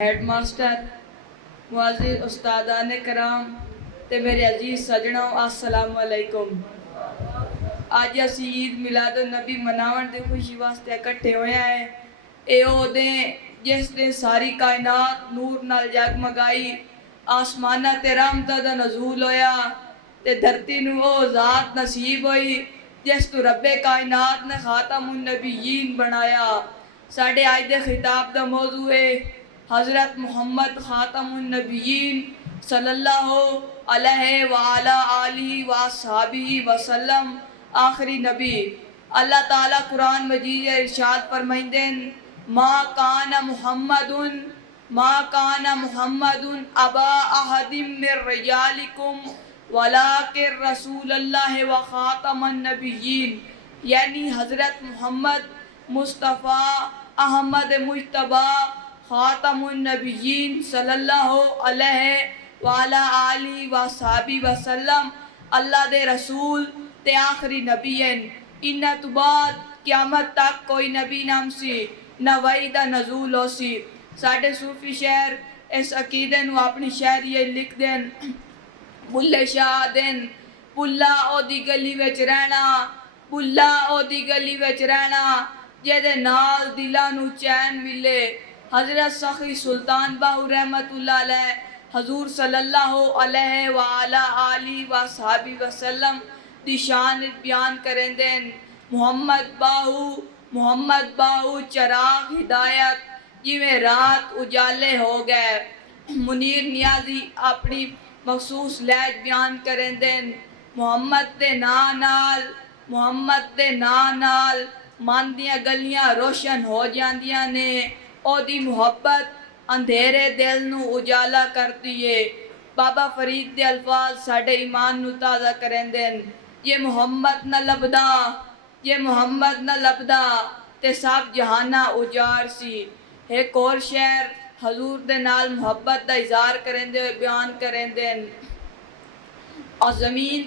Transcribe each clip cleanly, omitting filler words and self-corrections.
Head master मुअज़्ज़िज़ उस्तादान कराम ते मेरे अजीज सजनों अस्सलाम वालेकुम। अज असी ईद मिलाद नबी मनावन की खुशी वास्ते इकट्ठे होए हैं। ये वो दिन जिस दिन सारी कायनात नूर नाल जगमगाई, आसमाना ते रहमतां दा नज़ूल होया ते धरती नूं वो ज़ात नसीब हुई जिस तू रब्बे कायनात ने खातमुन नबीयीन बनाया। साडे अज दे खिताब दा मौजू है हज़रत मुहम्मद खातमुन नबीयीन सल्लल्लाहु अलैहि व अला आलिहि व अस्हाबिहि वसल्लम आखिरी नबी। अल्लाह ताला कुरान मजीद इरशाद फरमाइंदेन मा काना मुहम्मदुन अबा अहदिम मिर रिजालिकुम वलाकिन रसूलुल्लाह व खातमन नबीयीन, यानी हज़रत मुहम्मद मुस्तफ़ा अहमद मुज्तबा खातमुन नबीयीन सल्लल्लाहु अलैहि व अला आलिहि व अस्हाबी वसल्लम अल्लाह दे रसूल ते आखिरी नबी हैं। इन्हां तो बाद क़यामत तक कोई नबी नाम सी न वही दा नज़ूल हो सी। साडे सूफी शहर इस अकीदे नूं अपनी शायरी लिख देन बुल्ले शाह दिन बुल्ला ओदी गली विच रहना, बुल्ला ओदी गली विच रहना जेदे नाल दिलां नूं चैन मिले। हज़रत सखी सुल्तान बाहू रहमतुल्लाह अलैह हजूर सल्लल्लाहु अलैहि व अला आलिहि व अस्हाबी वसल्लम दी शान बयान करेंदे मुहम्मद बाहू चराग हिदायत जिवें रात उजाले हो गए। मुनीर नियाजी अपनी मखसूस लहज बयान करेंदे मुहम्मद दे नां नाल मन दियां गलियां रोशन हो जांदियां ने, ओदी मुहब्बत अंधेरे दिल नूं उजाला करती है। बाबा फरीद दे अल्फाज साडे ईमान नूं ताज़ा करेंदे ये मुहम्मद न लभदा ते सब जहाना उजाड़ सी। एक और शेर हजूर दे नाल मुहब्बत दा इज़हार करेंदे हुए बयान करेंदे और ज़मीन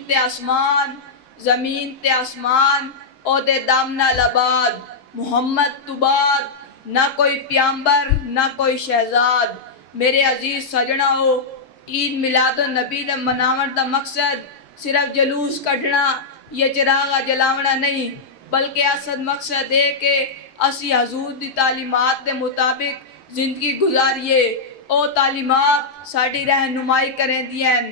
ते आसमान ओदे दम नाल आबाद, मुहम्मद तो बाद ना कोई प्याम्बर ना कोई शहजाद। मेरे अजीज सजना हो, ईद मिलादुन नबी दे मनावन दा मकसद सिर्फ जलूस कढ़ना या चिरागा जलावना नहीं, बल्कि असल मकसद है कि असी हजूर दी तालीमात के मुताबिक जिंदगी गुजारिए। ओ तालीमात साड़ी रहनुमाई करेंदियां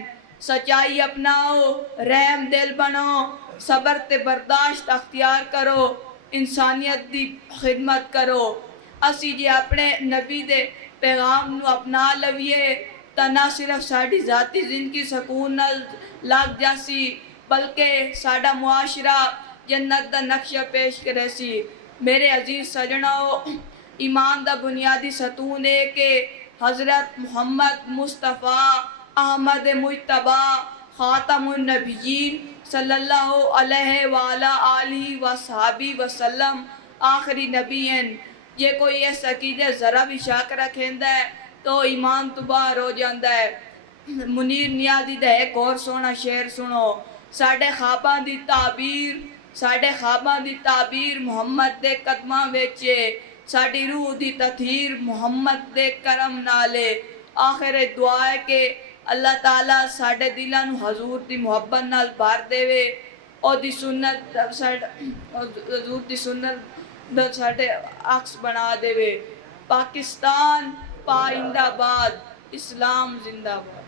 सच्चाई अपनाओ, रहम दिल बनो, सबर ते बर्दाश्त अख्तियार करो, इंसानियत दी खिदमत करो। असी जे अपने नबी दे पैगाम नूं अपना लवीए तो न सिर्फ साड़ी ज़ाती जिंदगी सकून नाल लग जासी, बल्कि साडा मुआशरा जन्नत दा नक्शा पेश करे सी। मेरे अजीज सजनों, ईमान दा बुनियादी सतून है कि हज़रत मुहम्मद मुस्तफ़ा अहमद मुज्तबा खातमुन नबीयीन सल्लल्लाहु अलैहि व अला आलिहि व अस्हाबी वसल्लम आखिरी नबी हैं। जे कोई इस अकीदे ज़रा भी शक रखेंदा है तो ईमान तो बाहर हो जाता है। मुनीर नियाज़ी दा एक और सोहना शेर सुनो, साडे ख्वाबां दी ताबीर मुहम्मद दे कदमां विच है, साडी रूह दी तथहीर मुहम्मद दे करम नाले। आखिर दुआ है कि अल्लाह ताला साडे दिलां नूं हजूर दी मुहब्बत नाल भर देवे, ओदी सुन्नत हजूर दी सुन्नत साडे अक्स बना देवे। पाकिस्तान पाइंदाबाद, इस्लाम जिंदाबाद।